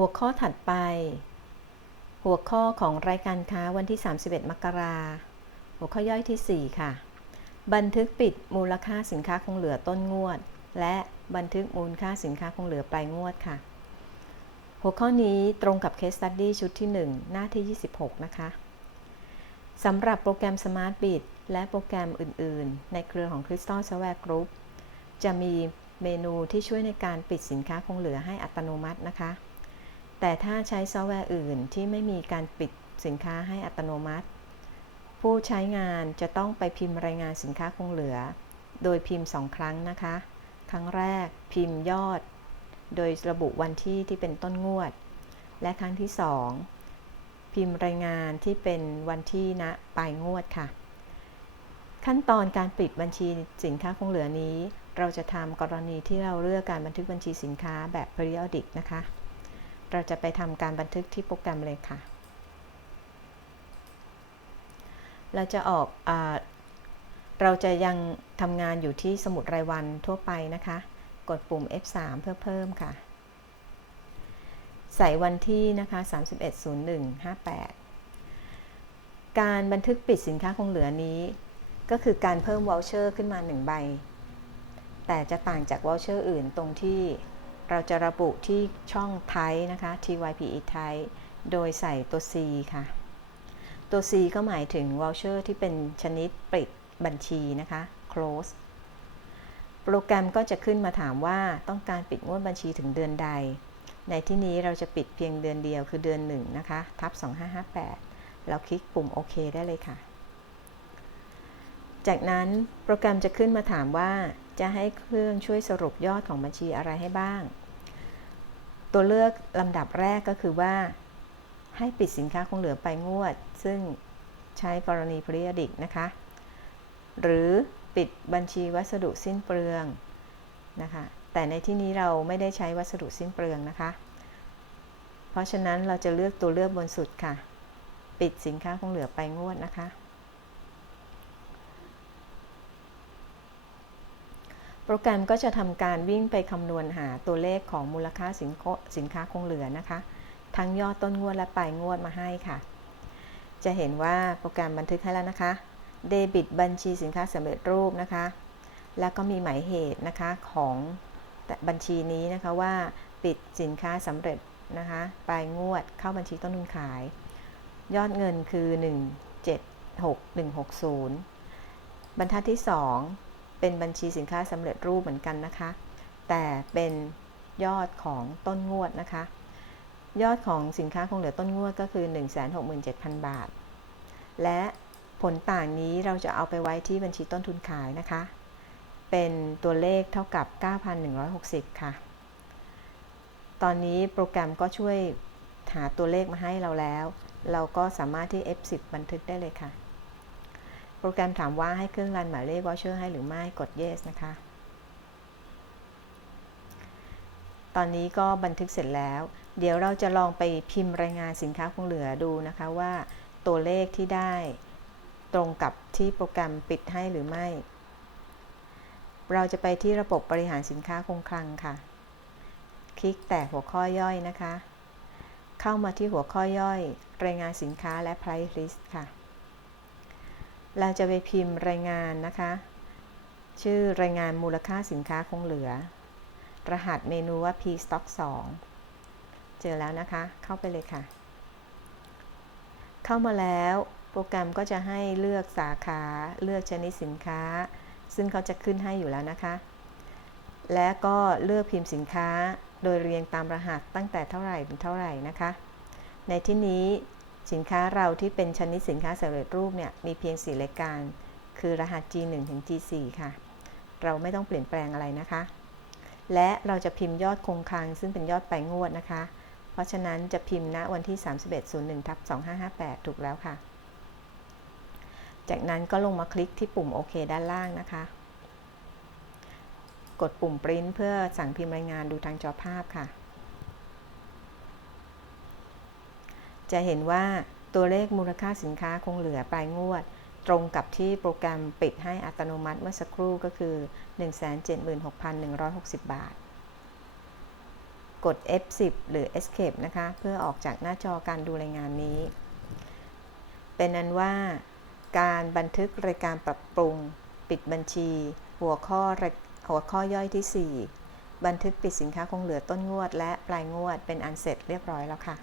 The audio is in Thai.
หัวข้อถัดไป หัวข้อของรายการค้าวันที่ 31 มกราหัวข้อย่อยที่ 4 ค่ะ บันทึกปิดมูลค่าสินค้าคงเหลือต้นงวด และบันทึกมูลค่าสินค้าคงเหลือปลายงวดค่ะ หัวข้อนี้ตรงกับ Case Study ชุดที่ 1 หน้าที่ 26 นะคะสำหรับโปรแกรม Smart Bit และโปรแกรมอื่น ๆ ในเครือของ Crystal Software Group จะมีเมนูที่ช่วยในการปิดสินค้าคงเหลือให้อัตโนมัตินะคะ แต่ถ้าใช้ซอฟต์แวร์อื่นที่ไม่มีการปิดสินค้าให้อัตโนมัติ ผู้ใช้งานจะต้องไปพิมพ์รายงานสินค้าคงเหลือ โดยพิมพ์ 2 ครั้งนะคะ ครั้งแรกพิมพ์ยอด โดยระบุวันที่ที่เป็นต้นงวด และครั้งที่ 2 พิมพ์รายงานที่เป็นวันที่ณปลายงวดค่ะ ขั้นตอนการปิดบัญชีสินค้าคงเหลือนี้ เราจะทำกรณีที่เราเลือกการบันทึกบัญชีสินค้าแบบ periodic นะคะ เราจะไปทำการบันทึกที่โปรแกรมเลยค่ะ เราจะออกอเราจะยังทำงานอยู่ที่สมุดรายวันทั่วไปนะคะ กดปุ่ม F3 เพื่อเพิ่มค่ะ ใส่วันที่นะคะ 310158 การบันทึกปิดสินค้าคงเหลือนี้ ก็คือการเพิ่มวอลเชอร์ขึ้นมา 1 ใบ แต่จะต่างจากวอลเชอร์อื่นตรงที่ เราจะระบุที่ช่อง type นะคะ type type โดยใส่ตัว c ค่ะ ตัว c ก็หมายถึง voucher ที่เป็นชนิดปิดบัญชีนะคะ close โปรแกรมก็จะขึ้นมาถามว่าต้องการปิดงวดบัญชีถึงเดือนใด ในที่นี้เราจะปิดเพียงเดือนเดียวคือเดือนหนึ่งนะคะ ทับ 2558 เราคลิกปุ่มโอเคได้เลยค่ะ จากนั้นโปรแกรมจะขึ้นมาถามว่าจะให้เครื่องช่วยสรุปยอดของบัญชีอะไรให้บ้าง ตัวเลือกลำดับแรกก็คือว่า ให้ปิดสินค้าคงเหลือไปงวด ซึ่งใช้กรณี periodic นะคะ หรือปิดบัญชีวัสดุสิ้นเปลืองนะคะ แต่ในที่นี้เราไม่ได้ใช้วัสดุสิ้นเปลืองนะคะ เพราะฉะนั้นเราจะเลือกตัวเลือกบนสุดค่ะ ปิดสินค้าคงเหลือไปงวดนะคะ โปรแกรมก็จะทำการวิ่งไปคำนวณหาตัวเลขของมูลค่าสินสินค้าคงเหลือนะคะ ทั้งยอดต้นงวดและปลายงวดมาให้ค่ะ จะเห็นว่าโปรแกรมบันทึกให้แล้วนะคะเดบิตบัญชีสินค้าสำเร็จรูปนะคะ แล้วก็มีหมายเหตุนะคะของบัญชีนี้นะคะว่าปิดสินค้าสำเร็จนะคะปลายงวดเข้าบัญชีต้นทุนขาย ยอดเงินคือ 176160 บรรทัดที่ 2 เป็นบัญชีสินค้าสำเร็จรูปเหมือนกันนะคะ แต่เป็นยอดของต้นงวดนะคะ ยอดของสินค้าคงเหลือต้นงวดก็คือ 167,000 บาท และผลต่างนี้เราจะเอาไปไว้ที่บัญชีต้นทุนขายนะคะ เป็นตัวเลขเท่ากับ 9,160 ค่ะ ตอนนี้โปรแกรมก็ช่วยหาตัวเลขมาให้เราแล้ว เราก็สามารถที่ F10 บันทึกได้เลยค่ะ โปรแกรมถามว่าให้เครื่องรันหมายเลขวอชเชอร์ให้หรือไม่ กด yes นะคะ ตอนนี้ก็บันทึกเสร็จแล้ว เดี๋ยวเราจะลองไปพิมพ์รายงานสินค้าคงเหลือดูนะคะว่าตัวเลขที่ได้ตรงกับที่โปรแกรมปิดให้หรือไม่ เราจะไปที่ระบบบริหารสินค้าคงคลังค่ะ คลิกแต่หัวข้อย่อยนะคะ เข้ามาที่หัวข้อย่อย รายงานสินค้าและ price list ค่ะ เราจะไปพิมพ์รายงานนะคะชื่อรายงานมูลค่าสินค้าคงเหลือ รหัสเมนูว่า p stock 2 เจอแล้วนะคะ เข้าไปเลยค่ะ เข้ามาแล้วโปรแกรมก็จะให้เลือกสาขาเลือกชนิดสินค้า ซึ่งเขาจะขึ้นให้อยู่แล้วนะคะ และก็เลือกพิมพ์สินค้าโดยเรียงตามรหัสตั้งแต่เท่าไหร่เป็นเท่าไหร่นะคะ ในที่นี้ สินค้าเราที่เป็นชนิดสินค้าสำเร็จรูปเนี่ยมีเพียง 4 รายการ คือรหัส G1 ถึง G4 ค่ะ เราไม่ต้องเปลี่ยนแปลงอะไรนะคะ และเราจะพิมพ์ยอดคงคลังซึ่งเป็นยอดไปงวดนะคะ เพราะฉะนั้นจะพิมพ์ณวันที่ 3101ทับ2558 ถูกแล้วค่ะ จากนั้นก็ลงมาคลิกที่ปุ่มโอเคด้านล่างนะคะ กดปุ่มปริ้นเพื่อสั่งพิมพ์รายงานดูทางจอภาพค่ะ จะเห็นว่าตัวเลขมูลค่าสินค้าคงเหลือปลายงวด ตรงกับที่โปรแกรมปิดให้อัตโนมัติเมื่อสักครู่ก็คือ 176,160 บาท กด F10 หรือ Escape นะคะ เพื่อออกจากหน้าจอการดูรายงานนี้ เป็นนั้นว่า การบันทึกรายการปรับปรุง ปิดบัญชี หัวข้อยหัวข้อย่อยที่ 4 บันทึกปิดสินค้าคงเหลือต้นงวด และปลายงวดเป็นอันเสร็จเรียบร้อยแล้วค่ะ